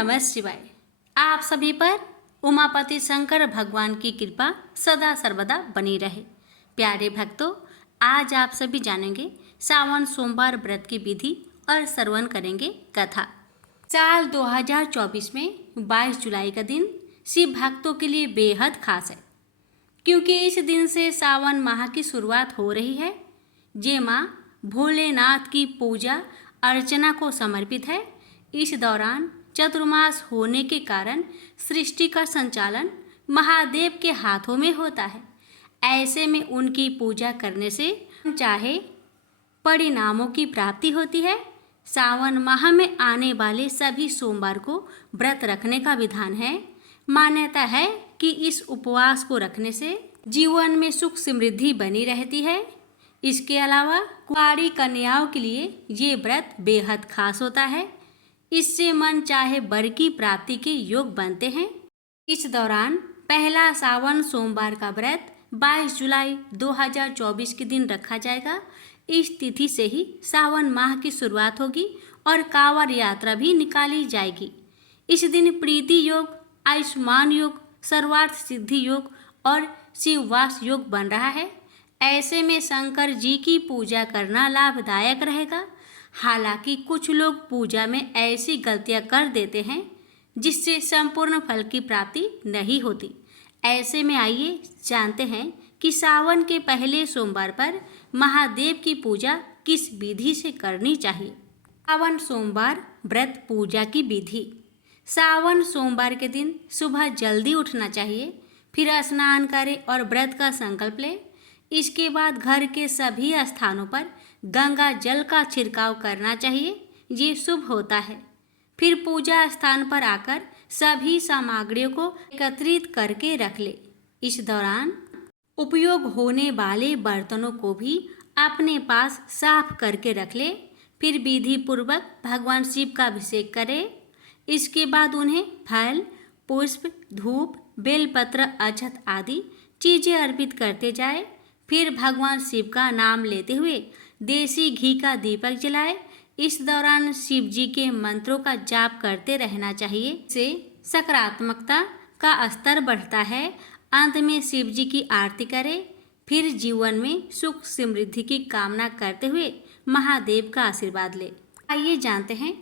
नमः शिवाय। आप सभी पर उमापति शंकर भगवान की कृपा सदा सर्वदा बनी रहे। प्यारे भक्तों, आज आप सभी जानेंगे सावन सोमवार व्रत की विधि और श्रवण करेंगे कथा। साल 2024 में 22 जुलाई का दिन शिव भक्तों के लिए बेहद खास है, क्योंकि इस दिन से सावन माह की शुरुआत हो रही है। ये माँ भोलेनाथ की पूजा अर्चना को समर्पित है। इस दौरान चतुर्मास होने के कारण सृष्टि का संचालन महादेव के हाथों में होता है। ऐसे में उनकी पूजा करने से चाहे परिणामों की प्राप्ति होती है। सावन माह में आने वाले सभी सोमवार को व्रत रखने का विधान है। मान्यता है कि इस उपवास को रखने से जीवन में सुख समृद्धि बनी रहती है। इसके अलावा कुंवारी कन्याओं के लिए ये व्रत बेहद खास होता है। इससे मन चाहे वर की प्राप्ति के योग बनते हैं। इस दौरान पहला सावन सोमवार का व्रत 22 जुलाई 2024 के दिन रखा जाएगा। इस तिथि से ही सावन माह की शुरुआत होगी और कांवड़ यात्रा भी निकाली जाएगी। इस दिन प्रीति योग, आयुष्मान योग, सर्वार्थ सिद्धि योग और शिववास योग बन रहा है। ऐसे में शंकर जी की पूजा करना लाभदायक रहेगा। हालांकि कुछ लोग पूजा में ऐसी गलतियां कर देते हैं जिससे संपूर्ण फल की प्राप्ति नहीं होती। ऐसे में आइए जानते हैं कि सावन के पहले सोमवार पर महादेव की पूजा किस विधि से करनी चाहिए। सावन सोमवार व्रत पूजा की विधि। सावन सोमवार के दिन सुबह जल्दी उठना चाहिए, फिर स्नान करें और व्रत का संकल्प लें। इसके बाद घर के सभी स्थानों पर गंगा जल का छिड़काव करना चाहिए, ये शुभ होता है। फिर पूजा स्थान पर आकर सभी सामग्रियों को एकत्रित करके रख ले। इस दौरान उपयोग होने वाले बर्तनों को भी अपने पास साफ करके रख ले। फिर विधि पूर्वक भगवान शिव का अभिषेक करें। इसके बाद उन्हें फल, पुष्प, धूप, बेलपत्र, अक्षत आदि चीज़ें अर्पित करते जाए। फिर भगवान शिव का नाम लेते हुए देसी घी का दीपक जलाए। इस दौरान शिव जी के मंत्रों का जाप करते रहना चाहिए। इससे सकारात्मकता का स्तर बढ़ता है। अंत में शिव जी की आरती करें। फिर जीवन में सुख समृद्धि की कामना करते हुए महादेव का आशीर्वाद ले। आइए जानते हैं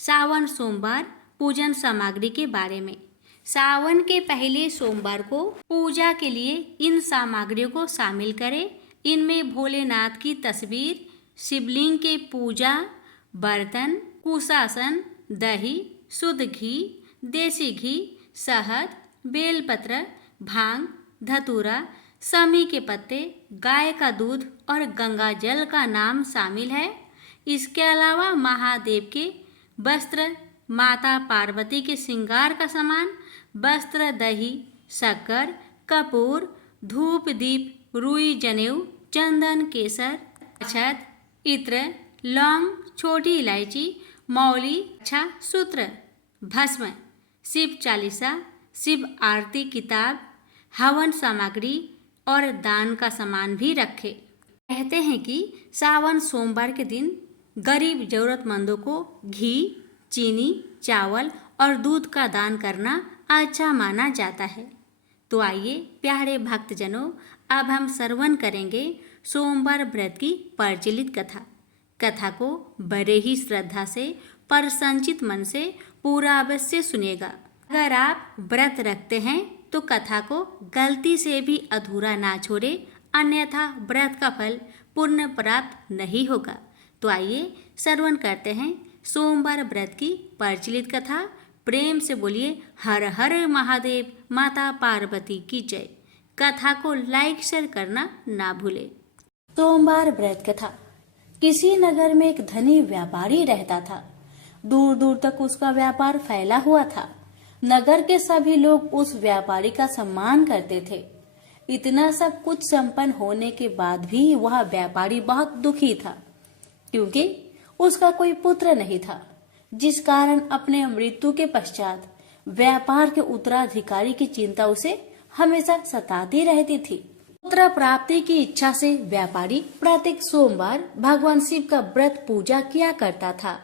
सावन सोमवार पूजन सामग्री के बारे में। सावन के पहले सोमवार को पूजा के लिए इन सामग्रियों को शामिल करें। इनमें भोलेनाथ की तस्वीर, शिवलिंग के पूजा बर्तन, कुशासन, दही, शुद्ध घी, देसी घी, शहद, बेलपत्र, भांग, धतूरा, समी के पत्ते, गाय का दूध और गंगा जल का नाम शामिल है। इसके अलावा महादेव के वस्त्र, माता पार्वती के श्रृंगार का सामान, वस्त्र, दही, शक्कर, कपूर, धूप, दीप, रुई, जनेऊ, चंदन, केसर, अक्षत, इत्र, लौंग, छोटी इलायची, मौली, अच्छा, सूत्र, भस्म, शिव चालीसा, शिव आरती किताब, हवन सामग्री और दान का सामान भी रखें। कहते हैं कि सावन सोमवार के दिन गरीब जरूरतमंदों को घी, चीनी, चावल और दूध का दान करना अच्छा माना जाता है। तो आइए प्यारे भक्तजनों, अब हम श्रवण करेंगे सोमवार व्रत की प्रचलित कथा को बड़े ही श्रद्धा से पर संचित मन से पूरा अवश्य सुनिएगा। अगर आप व्रत रखते हैं तो कथा को गलती से भी अधूरा ना छोड़े, अन्यथा व्रत का फल पूर्ण प्राप्त नहीं होगा। तो आइए श्रवण करते हैं सोमवार व्रत की प्रचलित कथा। प्रेम से बोलिए हर हर महादेव, माता पार्वती की जय। कथा को लाइक शेयर करना ना भूले। सोमवार व्रत कथा। किसी नगर में एक धनी व्यापारी रहता था। दूर दूर तक उसका व्यापार फैला हुआ था। नगर के सभी लोग उस व्यापारी का सम्मान करते थे। इतना सब कुछ संपन्न होने के बाद भी वह व्यापारी बहुत दुखी था, क्योंकि उसका कोई पुत्र नहीं था, जिस कारण अपने मृत्यु के पश्चात व्यापार के उत्तराधिकारी की चिंता उसे हमेशा सताती रहती थी। पुत्र प्राप्ति की इच्छा से व्यापारी प्रत्येक सोमवार भगवान शिव का व्रत पूजा किया करता था।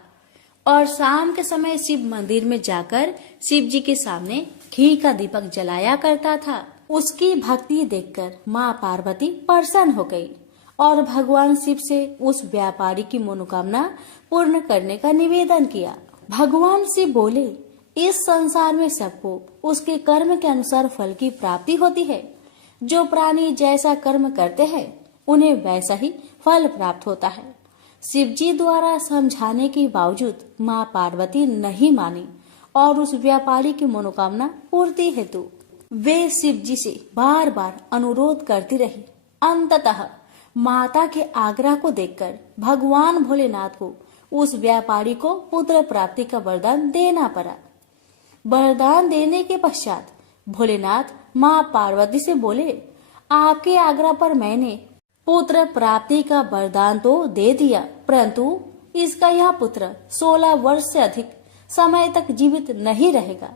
और शाम के समय शिव मंदिर में जाकर शिव जी के सामने घी का दीपक जलाया करता था। उसकी भक्ति देखकर माँ पार्वती प्रसन्न हो गई और भगवान शिव से उस व्यापारी की मनोकामना पूर्ण करने का निवेदन किया। भगवान शिव बोले, इस संसार में सबको उसके कर्म के अनुसार फल की प्राप्ति होती है। जो प्राणी जैसा कर्म करते हैं उन्हें वैसा ही फल प्राप्त होता है। शिव जी द्वारा समझाने के बावजूद माँ पार्वती नहीं मानी और उस व्यापारी की मनोकामना पूर्ति हेतु वे शिव जी से बार बार अनुरोध करती रही। अंततः माता के आग्रह को देखकर भगवान भोलेनाथ को उस व्यापारी को पुत्र प्राप्ति का वरदान देना पड़ा। वरदान देने के पश्चात भोलेनाथ माँ पार्वती से बोले, आपके आग्रह पर मैंने पुत्र प्राप्ति का वरदान तो दे दिया, परंतु इसका यह पुत्र 16 वर्ष से अधिक समय तक जीवित नहीं रहेगा।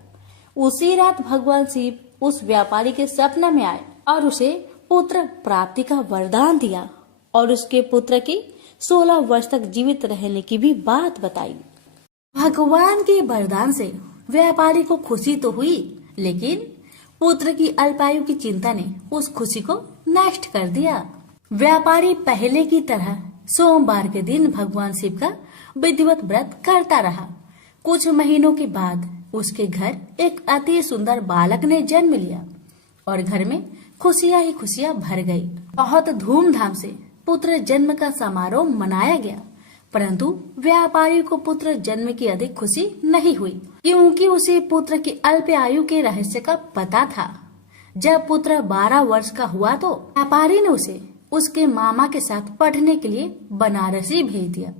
उसी रात भगवान शिव उस व्यापारी के सपने में आए और उसे पुत्र प्राप्ति का वरदान दिया और उसके पुत्र की 16 वर्ष तक जीवित रहने की भी बात बताई। भगवान के वरदान से व्यापारी को खुशी तो हुई, लेकिन पुत्र की अल्पायु की चिंता ने उस खुशी को नष्ट कर दिया। व्यापारी पहले की तरह सोमवार के दिन भगवान शिव का विधिवत व्रत करता रहा। कुछ महीनों के बाद उसके घर एक अति सुंदर बालक ने जन्म लिया और घर में खुशियां ही खुशियां भर गई। बहुत धूमधाम से पुत्र जन्म का समारोह मनाया गया, परंतु व्यापारी को पुत्र जन्म की अधिक खुशी नहीं हुई, क्योंकि उसे पुत्र की अल्प आयु के रहस्य का पता था। जब पुत्र 12 वर्ष का हुआ तो व्यापारी ने उसे उसके मामा के साथ पढ़ने के लिए बनारसी भेज दिया।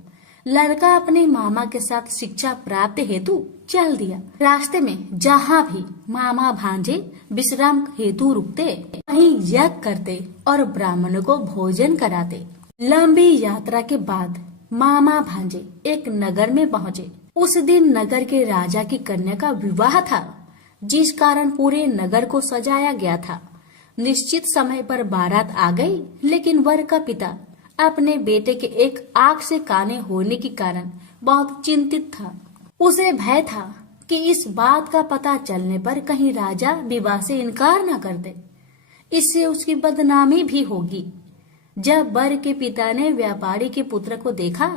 लड़का अपने मामा के साथ शिक्षा प्राप्त हेतु चल दिया। रास्ते में जहाँ भी मामा भांजे विश्राम हेतु रुकते, वहीं यज्ञ करते और ब्राह्मणों को भोजन कराते। लंबी यात्रा के बाद मामा भांजे एक नगर में पहुँचे। उस दिन नगर के राजा की कन्या का विवाह था, जिस कारण पूरे नगर को सजाया गया था। निश्चित समय पर बारात आ गई, लेकिन वर का पिता अपने बेटे के एक आंख से काने होने के कारण बहुत चिंतित था। उसे भय था कि इस बात का पता चलने पर कहीं राजा विवाह से इनकार न कर दे, इससे उसकी बदनामी भी होगी। जब वर के पिता ने व्यापारी के पुत्र को देखा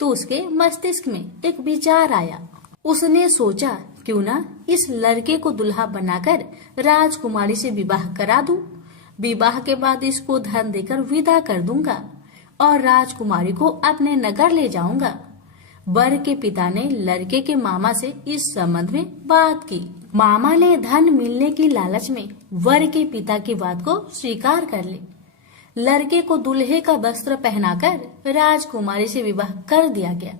तो उसके मस्तिष्क में एक विचार आया। उसने सोचा, क्यों ना इस लड़के को दुल्हा बनाकर राजकुमारी से विवाह करा दूं। विवाह के बाद इसको धन देकर विदा कर दूंगा और राजकुमारी को अपने नगर ले जाऊंगा। वर के पिता ने लड़के के मामा से इस संबंध में बात की। मामा ने धन मिलने की लालच में वर के पिता की बात को स्वीकार कर ली। लड़के को दूल्हे का वस्त्र पहनाकर राजकुमारी से विवाह कर दिया गया।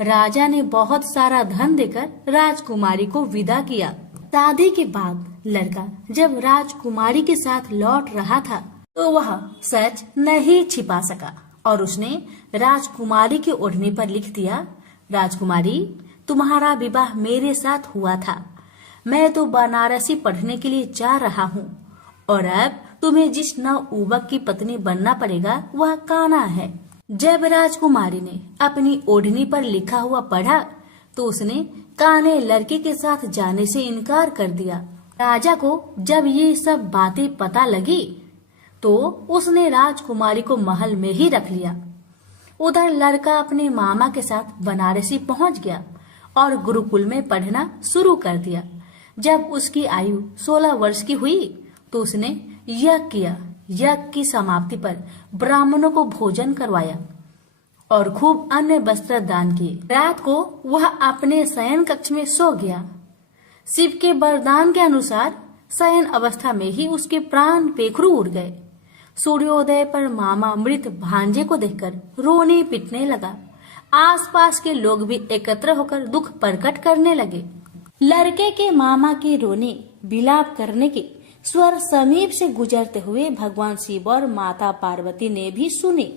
राजा ने बहुत सारा धन देकर राजकुमारी को विदा किया। शादी के बाद लड़का जब राजकुमारी के साथ लौट रहा था तो वह सच नहीं छिपा सका और उसने राजकुमारी की ओढ़नी पर लिख दिया, राजकुमारी, तुम्हारा विवाह मेरे साथ हुआ था। मैं तो बनारसी पढ़ने के लिए जा रहा हूँ और अब तुम्हें जिस नवयुवक की पत्नी बनना पड़ेगा वह कान्हा है। जब राजकुमारी ने अपनी ओढ़नी पर लिखा हुआ पढ़ा तो उसने कान्हे लड़के के साथ जाने से इनकार कर दिया। राजा को जब ये सब बातें पता लगी तो उसने राजकुमारी को महल में ही रख लिया। उधर लड़का अपने मामा के साथ बनारसी पहुंच गया और गुरुकुल में पढ़ना शुरू कर दिया। जब उसकी आयु 16 वर्ष की हुई तो उसने यज्ञ किया। यज्ञ की समाप्ति पर ब्राह्मणों को भोजन करवाया और खूब अन्य वस्त्र दान किए। रात को वह अपने शयन कक्ष में सो गया। शिव के वरदान के अनुसार शयन अवस्था में ही उसके प्राण पेखरू उड़ गए। सूर्योदय पर मामा मृत भांजे को देखकर रोने पिटने लगा। आसपास के लोग भी एकत्र होकर दुख प्रकट करने लगे। लड़के के मामा के रोने विलाप करने के स्वर समीप से गुजरते हुए भगवान शिव और माता पार्वती ने भी सुने।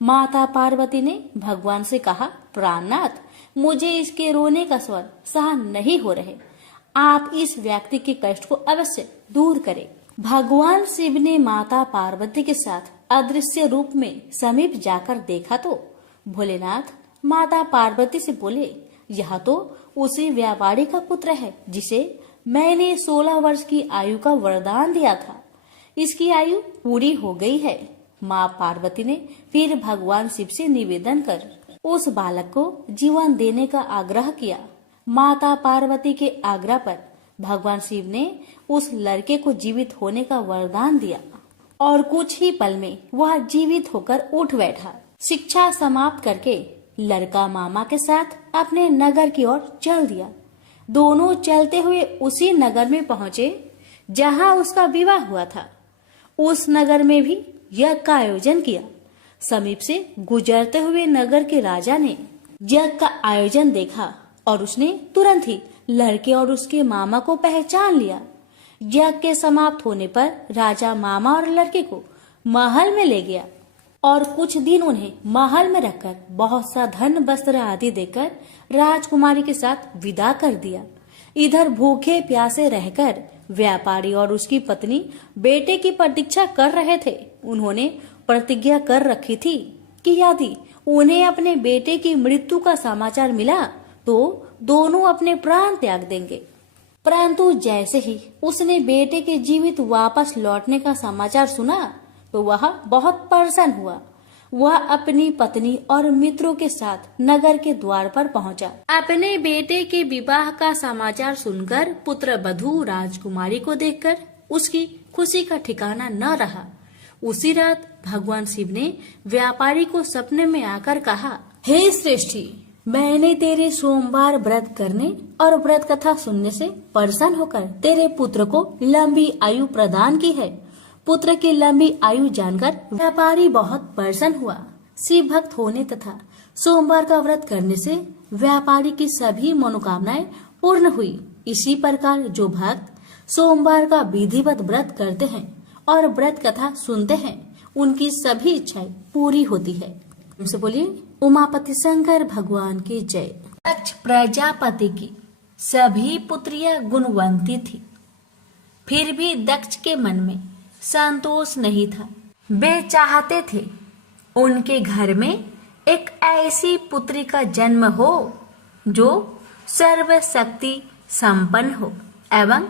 माता पार्वती ने भगवान से कहा, प्राणनाथ, मुझे इसके रोने का स्वर सहन नहीं हो रहे। आप इस व्यक्ति के कष्ट को अवश्य दूर करें। भगवान शिव ने माता पार्वती के साथ अदृश्य रूप में समीप जाकर देखा तो भोलेनाथ माता पार्वती से बोले, यह तो उसी व्यापारी का पुत्र है जिसे मैंने 16 वर्ष की आयु का वरदान दिया था। इसकी आयु पूरी हो गई है। माँ पार्वती ने फिर भगवान शिव से निवेदन कर उस बालक को जीवन देने का आग्रह किया। माता पार्वती के आग्रह पर भगवान शिव ने उस लड़के को जीवित होने का वरदान दिया और कुछ ही पल में वह जीवित होकर उठ बैठा। शिक्षा समाप्त करके लड़का मामा के साथ अपने नगर की ओर चल दिया। दोनों चलते हुए उसी नगर में पहुँचे जहाँ उसका विवाह हुआ था। उस नगर में भी यज्ञ का आयोजन किया। समीप से गुजरते हुए नगर के राजा ने यज्ञ का आयोजन देखा और उसने तुरंत ही लड़के और उसके मामा को पहचान लिया। यज्ञ के समाप्त होने पर राजा मामा और लड़के को महल में ले गया और कुछ दिन उन्हें महल में रखकर बहुत सा धन वस्त्र आदि देकर राजकुमारी के साथ विदा कर दिया। इधर भूखे प्यासे रहकर व्यापारी और उसकी पत्नी बेटे की प्रतीक्षा कर रहे थे। उन्होंने प्रतिज्ञा कर रखी थी कि यदि उन्हें अपने बेटे की मृत्यु का समाचार मिला तो दोनों अपने प्राण त्याग देंगे। परंतु जैसे ही उसने बेटे के जीवित वापस लौटने का समाचार सुना तो वह बहुत परेशान हुआ। वह अपनी पत्नी और मित्रों के साथ नगर के द्वार पर पहुंचा। अपने बेटे के विवाह का समाचार सुनकर पुत्र वधू राजकुमारी को देखकर उसकी खुशी का ठिकाना न रहा। उसी रात भगवान शिव ने व्यापारी को सपने में आकर कहा, हे श्रेष्ठी, मैंने तेरे सोमवार व्रत करने और व्रत कथा सुनने से प्रसन्न होकर तेरे पुत्र को लंबी आयु प्रदान की है। पुत्र की लंबी आयु जानकर व्यापारी बहुत प्रसन्न हुआ। शिव भक्त होने तथा सोमवार का व्रत करने से व्यापारी की सभी मनोकामनाएं पूर्ण हुई। इसी प्रकार जो भक्त सोमवार का विधिवत व्रत करते हैं और व्रत कथा सुनते हैं उनकी सभी इच्छाएं पूरी होती है। तुमसे बोलिए उमापति शंकर भगवान की जय। दक्ष प्रजापति की सभी पुत्रियां गुणवंती थी, फिर भी दक्ष के मन में संतोष नहीं था। वे चाहते थे उनके घर में एक ऐसी पुत्री का जन्म हो जो सर्वशक्ति संपन्न हो एवं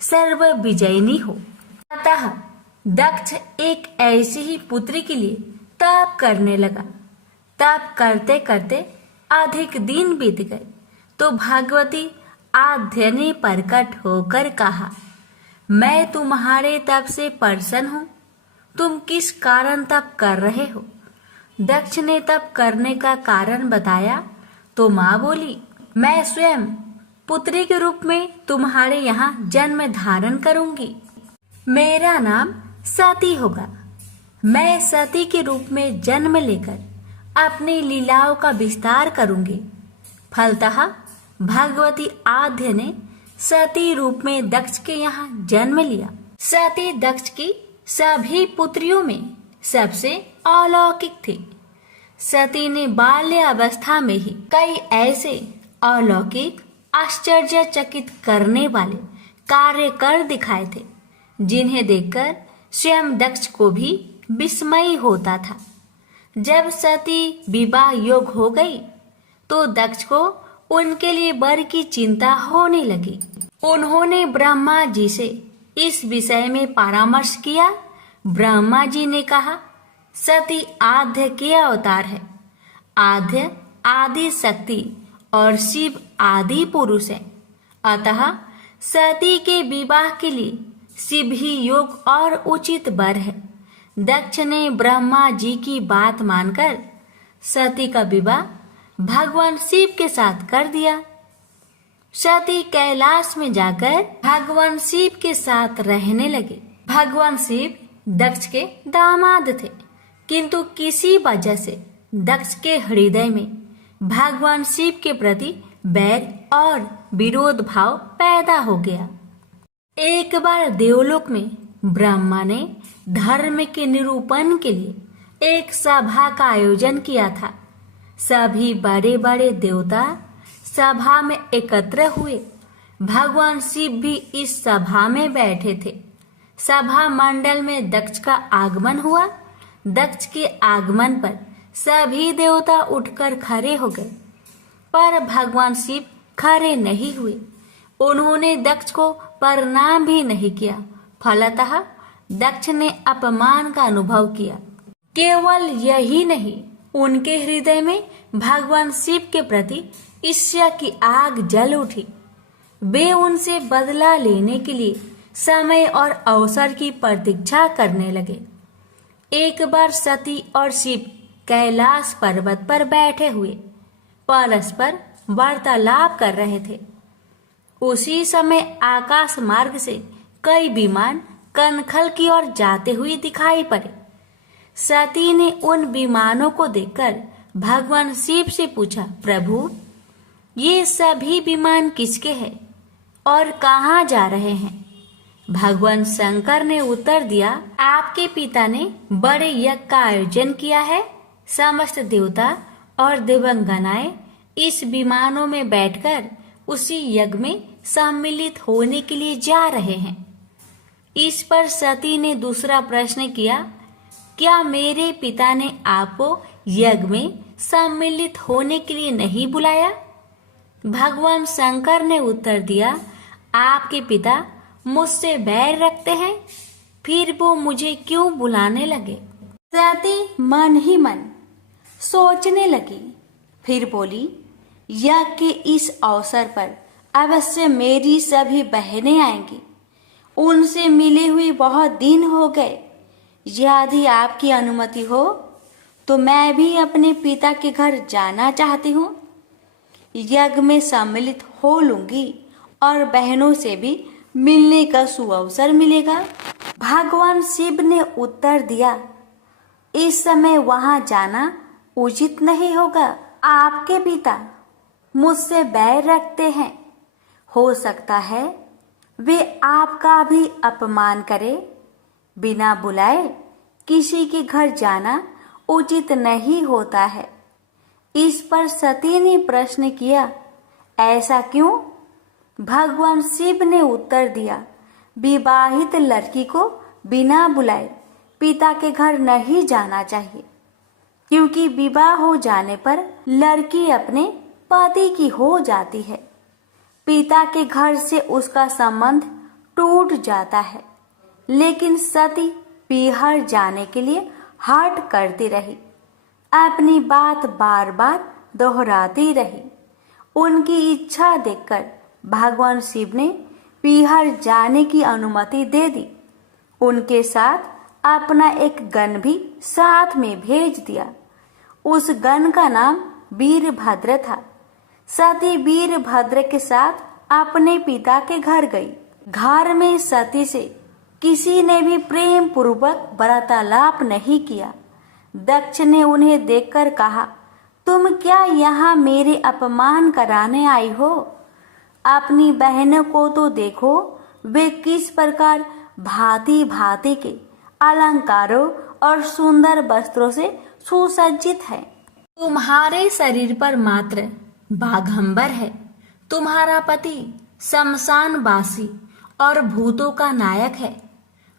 सर्व विजयिनी हो। अतः दक्ष एक ऐसी ही पुत्री के लिए तप करने लगा। तप करते करते अधिक दिन बीत गए तो भगवती आद्य ने प्रकट होकर कहा, मैं तुम्हारे तप से प्रसन्न हूँ। तुम किस कारण तप कर रहे हो? दक्ष ने तप करने का कारण बताया तो माँ बोली, मैं स्वयं पुत्री के रूप में तुम्हारे यहाँ जन्म धारण करूंगी। मेरा नाम सती होगा। मैं सती के रूप में जन्म लेकर अपनी लीलाओं का विस्तार करूंगी। फलतः भगवती आद्य ने सती रूप में दक्ष के यहाँ जन्म लिया। सती दक्ष की सभी पुत्रियों में सबसे अलौकिक थी। सती ने बाल्य अवस्था में ही कई ऐसे अलौकिक आश्चर्यचकित करने वाले कार्य कर दिखाए थे जिन्हें देखकर स्वयं दक्ष को भी विस्मय होता था। जब सती विवाह योग हो गई तो दक्ष को उनके लिए वर की चिंता होने लगी। उन्होंने ब्रह्मा जी से इस विषय में परामर्श किया। ब्रह्मा जी ने कहा, सती आद्य के अवतार है। आद्य आदि शक्ति और शिव आदि पुरुष है। अतः सती के विवाह के लिए शिव ही योग और उचित वर है। दक्ष ने ब्रह्मा जी की बात मानकर सती का विवाह भगवान शिव के साथ कर दिया। सती कैलाश में जाकर भगवान शिव के साथ रहने लगे। भगवान शिव दक्ष के दामाद थे, किंतु किसी वजह से दक्ष के हृदय में भगवान शिव के प्रति बैर और विरोध भाव पैदा हो गया। एक बार देवलोक में ब्रह्मा ने धर्म के निरूपण के लिए एक सभा का आयोजन किया था। सभी बड़े बड़े देवता सभा में एकत्र हुए। भगवान शिव भी इस सभा में बैठे थे। सभा मंडल में दक्ष का आगमन हुआ। दक्ष के आगमन पर सभी देवता उठकर खड़े हो गए। पर भगवान शिव खरे नहीं हुए। उन्होंने दक्ष को प्रणाम भी नहीं किया। फलतः दक्ष ने अपमान का अनुभव किया। केवल यही नहीं, उनके हृदय में भगवान शिव के प्रति ईर्ष्या की आग जल उठी। वे उनसे बदला लेने के लिए समय और अवसर की प्रतीक्षा करने लगे। एक बार सती और शिव कैलाश पर्वत पर बैठे हुए परस्पर वार्तालाप कर रहे थे। उसी समय आकाश मार्ग से कई विमान कनखल की ओर जाते हुए दिखाई पड़े। सती ने उन विमानों को देखकर भगवान शिव से पूछा, प्रभु, ये सभी विमान किसके हैं और कहाँ जा रहे हैं? भगवान शंकर ने उत्तर दिया, आपके पिता ने बड़े यज्ञ का आयोजन किया है। समस्त देवता और देवांगनाएं इस विमानों में बैठकर उसी यज्ञ में सम्मिलित होने के लिए जा रहे हैं। इस पर सती ने दूसरा प्रश्न किया, क्या मेरे पिता ने आपको यज्ञ में सम्मिलित होने के लिए नहीं बुलाया? भगवान शंकर ने उत्तर दिया, आपके पिता मुझसे बैर रखते हैं, फिर वो मुझे क्यों बुलाने लगे? सती मन ही मन सोचने लगी, फिर बोली, यज्ञ के इस अवसर पर अवश्य मेरी सभी बहनें आएंगी। उनसे मिले हुए बहुत दिन हो गए। यदि आपकी अनुमति हो तो मैं भी अपने पिता के घर जाना चाहती हूँ। यज्ञ में सम्मिलित हो लूंगी और बहनों से भी मिलने का सुअवसर मिलेगा। भगवान शिव ने उत्तर दिया, इस समय वहां जाना उचित नहीं होगा। आपके पिता मुझसे बैर रखते हैं। हो सकता है वे आपका भी अपमान करे। बिना बुलाए किसी के घर जाना उचित नहीं होता है। इस पर सती ने प्रश्न किया, ऐसा क्यों? भगवान शिव ने उत्तर दिया, विवाहित लड़की को बिना बुलाए पिता के घर नहीं जाना चाहिए, क्योंकि विवाह हो जाने पर लड़की अपने पति की हो जाती है। पिता के घर से उसका संबंध टूट जाता है। लेकिन सती पीहर जाने के लिए हठ करती रही, अपनी बात बार बार दोहराती रही। उनकी इच्छा देखकर भगवान शिव ने पीहर जाने की अनुमति दे दी। उनके साथ अपना एक गण भी साथ में भेज दिया। उस गण का नाम वीरभद्र था। सती वीरभद्र के साथ अपने पिता के घर गई। घर में सती से किसी ने भी प्रेम पूर्वक वार्तालाप नहीं किया। दक्ष ने उन्हें देखकर कहा, तुम क्या यहाँ मेरे अपमान कराने आई हो? अपनी बहनों को तो देखो, वे किस प्रकार भांति भांति के अलंकारों और सुंदर वस्त्रों से सुसज्जित है। तुम्हारे शरीर पर मात्र बाघंबर है। तुम्हारा पति शमशानवासी और भूतों का नायक है।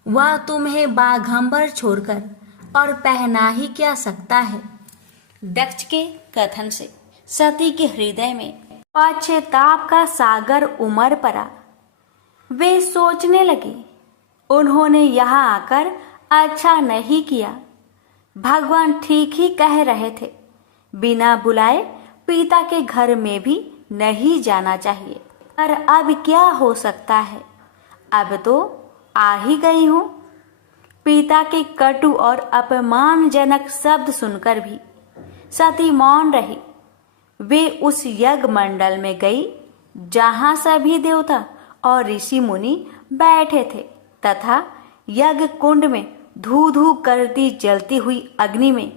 वह तुम्हें बाघंबर छोड़कर और पहना ही क्या सकता है? दक्ष के कथन से सती के हृदय में पश्चाताप का सागर उमड़ पड़ा। वे सोचने लगी, उन्होंने यहाँ आकर अच्छा नहीं किया। भगवान ठीक ही कह रहे थे, बिना बुलाए पिता के घर में भी नहीं जाना चाहिए। पर अब क्या हो सकता है? अब तो आ ही गई हूँ। पिता के कटु और अपमानजनक शब्द सुनकर भी सती मौन रही। वे उस यज्ञ मंडल में गई जहाँ सभी देवता और ऋषि मुनि बैठे थे तथा यज्ञ कुंड में धू धू करती जलती हुई अग्नि में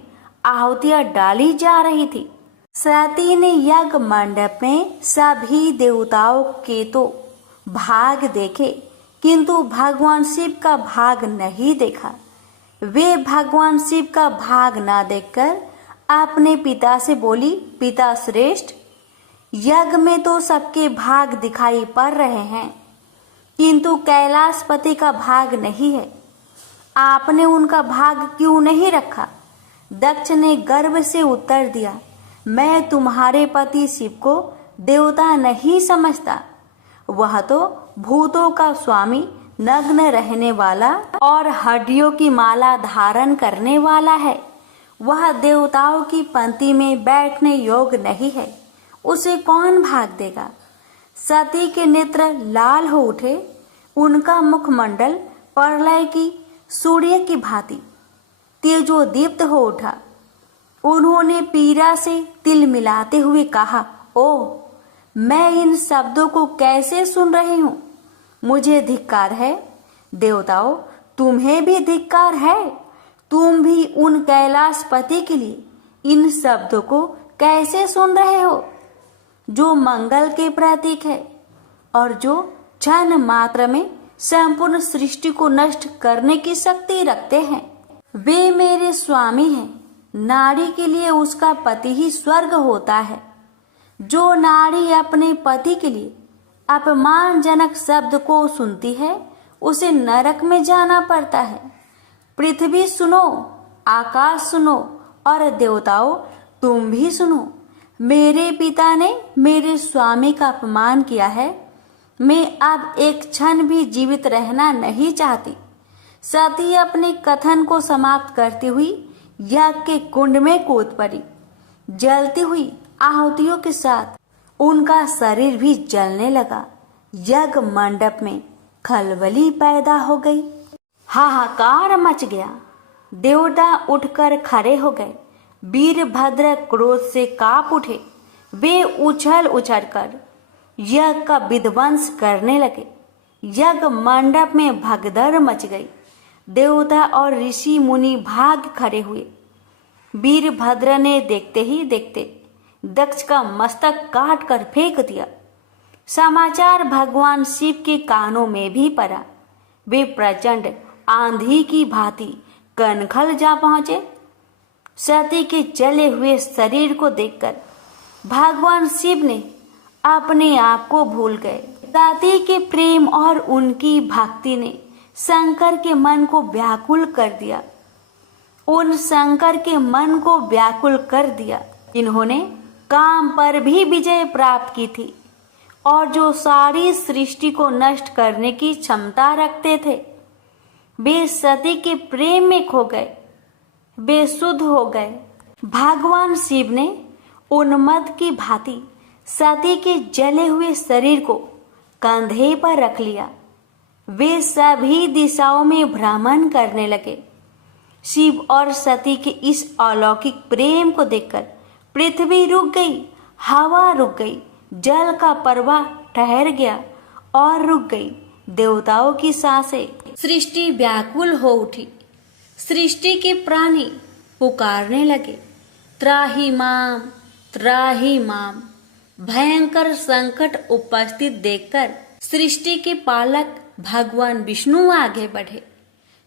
आहुतियां डाली जा रही थी। सती ने यज्ञ मंडप में सभी देवताओं के तो भाग देखे, किंतु भगवान शिव का भाग नहीं देखा। वे भगवान शिव का भाग न देखकर अपने पिता से बोली, पिता श्रेष्ठ, यज्ञ में तो सबके भाग दिखाई पड़ रहे हैं, किंतु कैलाशपति का भाग नहीं है। आपने उनका भाग क्यों नहीं रखा? दक्ष ने गर्व से उत्तर दिया, मैं तुम्हारे पति शिव को देवता नहीं समझता। वह तो भूतों का स्वामी, नग्न रहने वाला और हड्डियों की माला धारण करने वाला है। वह देवताओं की पंक्ति में बैठने योग्य नहीं है, उसे कौन भाग देगा। सती के नेत्र लाल हो उठे, उनका मुखमंडल प्रलय की सूर्य की भांति तेजोदीप्त हो उठा। उन्होंने पीड़ा से तिल मिलाते हुए कहा, ओ, मैं इन शब्दों को कैसे सुन रही हूँ। मुझे धिक्कार है। देवताओं, तुम्हें भी धिक्कार है। तुम भी उन कैलाशपति के लिए इन शब्दों को कैसे सुन रहे हो, जो मंगल के प्रतीक है और जो क्षण मात्र में संपूर्ण सृष्टि को नष्ट करने की शक्ति रखते हैं। वे मेरे स्वामी हैं। नारी के लिए उसका पति ही स्वर्ग होता है। जो नारी अपने पति के लिए अपमानजनक शब्द को सुनती है, उसे नरक में जाना पड़ता है। पृथ्वी सुनो, आकाश सुनो और देवताओं तुम भी सुनो। मेरे पिता ने मेरे स्वामी का अपमान किया है। मैं अब एक क्षण भी जीवित रहना नहीं चाहती। सती अपने कथन को समाप्त करती हुई यज्ञ के कुंड में कूद पड़ी। जलती हुई आहुतियों के साथ उनका शरीर भी जलने लगा। यज्ञ मंडप में खलबली पैदा हो गई। हाहाकार मच गया। देवता उठकर खड़े हो गए। वीरभद्र क्रोध से कांप उठे। वे उछल उछल कर यज्ञ का विध्वंस करने लगे। यज्ञ मंडप में भगदड़ मच गई। देवता और ऋषि मुनि भाग खड़े हुए। वीरभद्र ने देखते ही देखते दक्ष का मस्तक काट कर फेंक दिया। समाचार भगवान शिव के कानों में भी पड़ा। वे प्रचंड आंधी की भांति कनखल जा पहुंचे। सती के जले हुए शरीर को देखकर भगवान शिव ने अपने आप को भूल गए। सती के प्रेम और उनकी भक्ति ने शंकर के मन को व्याकुल कर दिया। उन शंकर के मन को व्याकुल कर दिया जिन्होंने काम पर भी विजय प्राप्त की थी और जो सारी सृष्टि को नष्ट करने की क्षमता रखते थे। वे सती के प्रेम में खो गए, बेसुध हो गए। भगवान शिव ने उन्मत्त की भांति सती के जले हुए शरीर को कंधे पर रख लिया। वे सभी दिशाओं में भ्रमण करने लगे। शिव और सती के इस अलौकिक प्रेम को देखकर पृथ्वी रुक गई, हवा रुक गई, जल का प्रवाह ठहर गया और रुक गई। देवताओं की सांसें, सृष्टि व्याकुल हो उठी। सृष्टि के प्राणी पुकारने लगे, त्राहि माम, त्राहि माम। भयंकर संकट उपस्थित देखकर सृष्टि के पालक भगवान विष्णु आगे बढ़े।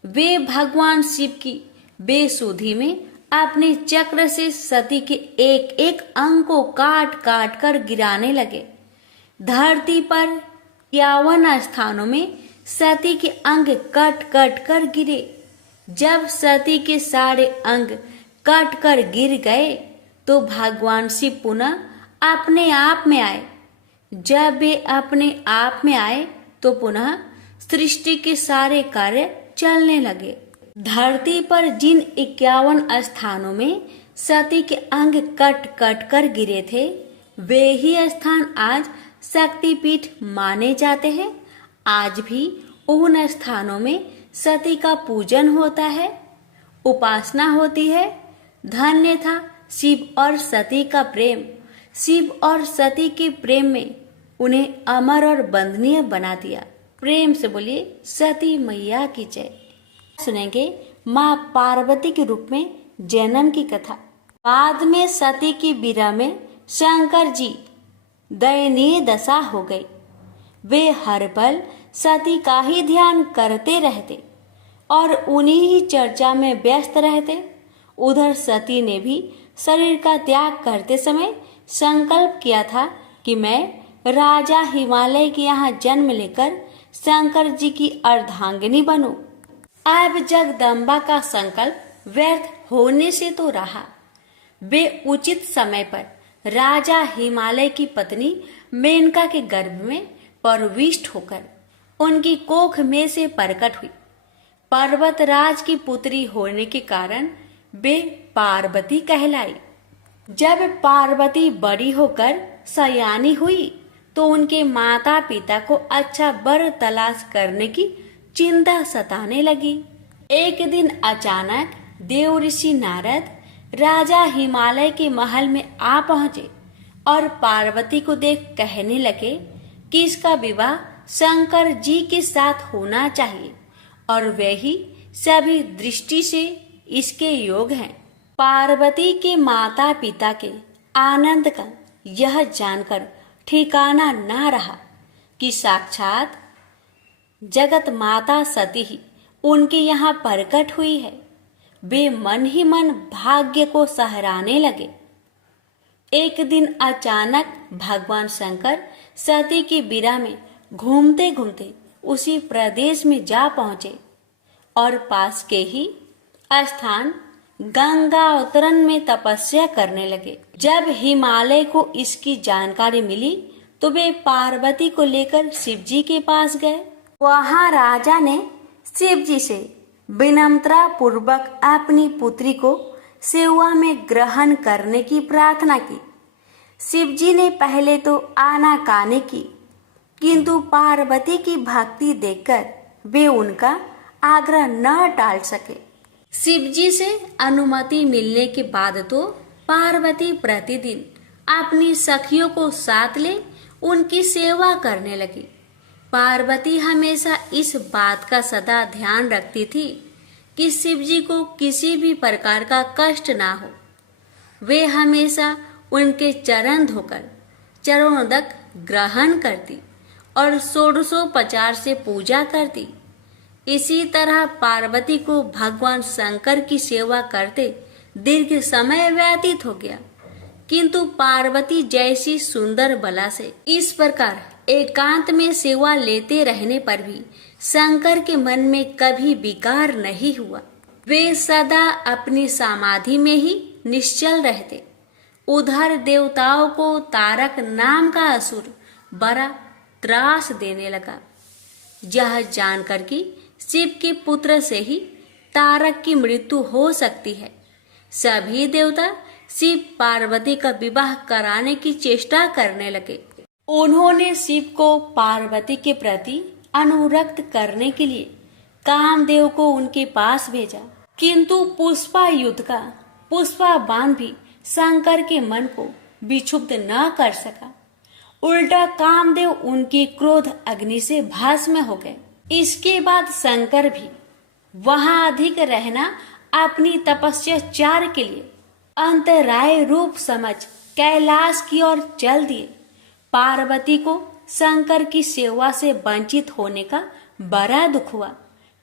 वे भगवान शिव की बेसुधी में अपने चक्र से सती के एक एक अंग को काट काट कर गिराने लगे। धरती पर 51 स्थानों में सती के अंग कट कट कर गिरे। जब सती के सारे अंग कट कर गिर गए तो भगवान शिव पुनः अपने आप में आए। जब वे अपने आप में आए तो पुनः सृष्टि के सारे कार्य चलने लगे। धरती पर जिन 51 स्थानों में सती के अंग कट कट कर गिरे थे, वे ही स्थान आज शक्तिपीठ माने जाते हैं। आज भी उन स्थानों में सती का पूजन होता है, उपासना होती है। धन्य था शिव और सती का प्रेम। शिव और सती के प्रेम में उन्हें अमर और वंदनीय बना दिया। प्रेम से बोलिए सती मैया की जय। सुनेंगे माँ पार्वती के रूप में जन्म की कथा। बाद में सती की विरह में शंकर जी दयनीय दशा हो गई। वे हर पल सती का ही ध्यान करते रहते और उन्हीं ही चर्चा में व्यस्त रहते। उधर सती ने भी शरीर का त्याग करते समय संकल्प किया था कि मैं राजा हिमालय के यहाँ जन्म लेकर शंकर जी की अर्धांगिनी बनूं। अब जगदम्बा का संकल्प व्यर्थ होने से तो रहा। वे उचित समय पर राजा हिमालय की पत्नी मेनका के गर्भ में प्रविष्ट होकर उनकी कोख में से प्रकट हुई। पर्वतराज की पुत्री होने के कारण वे पार्वती कहलाई। जब पार्वती बड़ी होकर सयानी हुई तो उनके माता पिता को अच्छा वर तलाश करने की चिंता सताने लगी। एक दिन अचानक देव ऋषि नारद राजा हिमालय के महल में आ पहुंचे और पार्वती को देख कहने लगे कि इसका विवाह शंकर जी के साथ होना चाहिए और वे ही सभी दृष्टि से इसके योग हैं। पार्वती के माता पिता के आनंद का यह जानकर ठिकाना ना रहा कि साक्षात जगत माता सती ही उनके यहाँ प्रकट हुई है। वे मन ही मन भाग्य को सहराने लगे। एक दिन अचानक भगवान शंकर सती की बिरा में घूमते घूमते उसी प्रदेश में जा पहुंचे और पास के ही स्थान गंगा अवतरण में तपस्या करने लगे। जब हिमालय को इसकी जानकारी मिली तो वे पार्वती को लेकर शिव जी के पास गए। वहां राजा ने शिव जी से विनम्रता पूर्वक अपनी पुत्री को सेवा में ग्रहण करने की प्रार्थना की। शिव जी ने पहले तो आनाकानी की, किंतु पार्वती की भक्ति देखकर वे उनका आग्रह न टाल सके। शिव जी से अनुमति मिलने के बाद तो पार्वती प्रतिदिन अपनी सखियों को साथ ले उनकी सेवा करने लगी। पार्वती हमेशा इस बात का सदा ध्यान रखती थी कि शिव जी को किसी भी प्रकार का कष्ट ना हो। वे हमेशा उनके चरण धोकर चरणोदक ग्रहण करती और षोडशोपचार से पूजा करती। इसी तरह पार्वती को भगवान शंकर की सेवा करते दीर्घ समय व्यतीत हो गया, किंतु पार्वती जैसी सुंदर बला से इस प्रकार एकांत में सेवा लेते रहने पर भी शंकर के मन में कभी विकार नहीं हुआ। वे सदा अपनी समाधि में ही निश्चल रहते। उधर देवताओं को तारक नाम का असुर बड़ा त्रास देने लगा। यह जानकर कि शिव के पुत्र से ही तारक की मृत्यु हो सकती है, सभी देवता शिव पार्वती का विवाह कराने की चेष्टा करने लगे। उन्होंने शिव को पार्वती के प्रति अनुरक्त करने के लिए कामदेव को उनके पास भेजा, किंतु पुष्पा युद्ध का पुष्पा बाण भी शंकर के मन को विक्षुब्ध न कर सका। उल्टा कामदेव उनकी क्रोध अग्नि से भस्म हो गए। इसके बाद शंकर भी वहां अधिक रहना अपनी तपस्या के लिए अंतराय रूप समझ कैलाश की ओर चल दिए। पार्वती को शंकर की सेवा से वंचित होने का बड़ा दुख हुआ,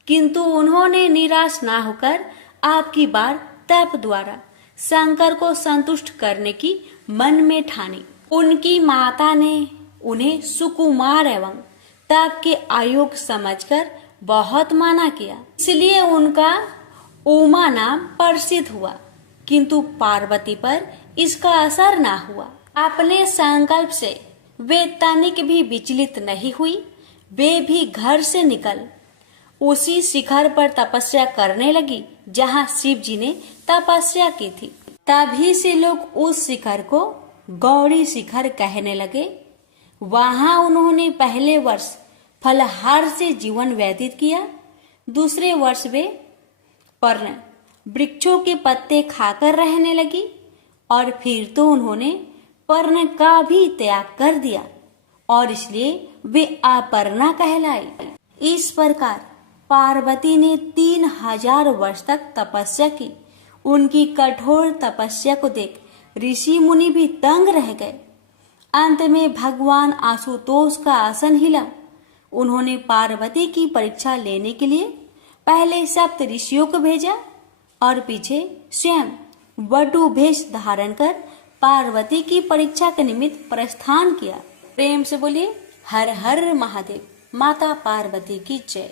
किंतु उन्होंने निराश ना होकर आपकी बार तप द्वारा शंकर को संतुष्ट करने की मन में ठानी। उनकी माता ने उन्हें सुकुमार एवं तप के आयोग समझकर बहुत माना किया, इसलिए उनका उमा नाम प्रसिद्ध हुआ, किंतु पार्वती पर इसका असर ना हुआ। अपने संकल्प से वे तनिक भी विचलित नहीं हुई। वे भी घर से निकल उसी शिखर पर तपस्या करने लगी जहाँ शिव जी ने तपस्या की थी। तभी से लोग उस शिखर को गौरी शिखर कहने लगे। वहां उन्होंने पहले वर्ष फलहार से जीवन व्यतीत किया। दूसरे वर्ष वे पर्ण वृक्षों के पत्ते खाकर रहने लगी और फिर तो उन्होंने पर्ण का भी त्याग कर दिया और इसलिए वे अपर्णा कहलाई। इस प्रकार पार्वती ने 3000 वर्ष तक तपस्या की। उनकी कठोर तपस्या को देख ऋषि मुनि भी तंग रह गए। अंत में भगवान आशुतोष का आसन हिला। उन्होंने पार्वती की परीक्षा लेने के लिए पहले सप्त ऋषियों को भेजा और पीछे स्वयं वटु भेष धारण कर पार्वती की परीक्षा के निमित्त प्रस्थान किया। प्रेम से बोलिए हर हर महादेव। माता पार्वती की जय।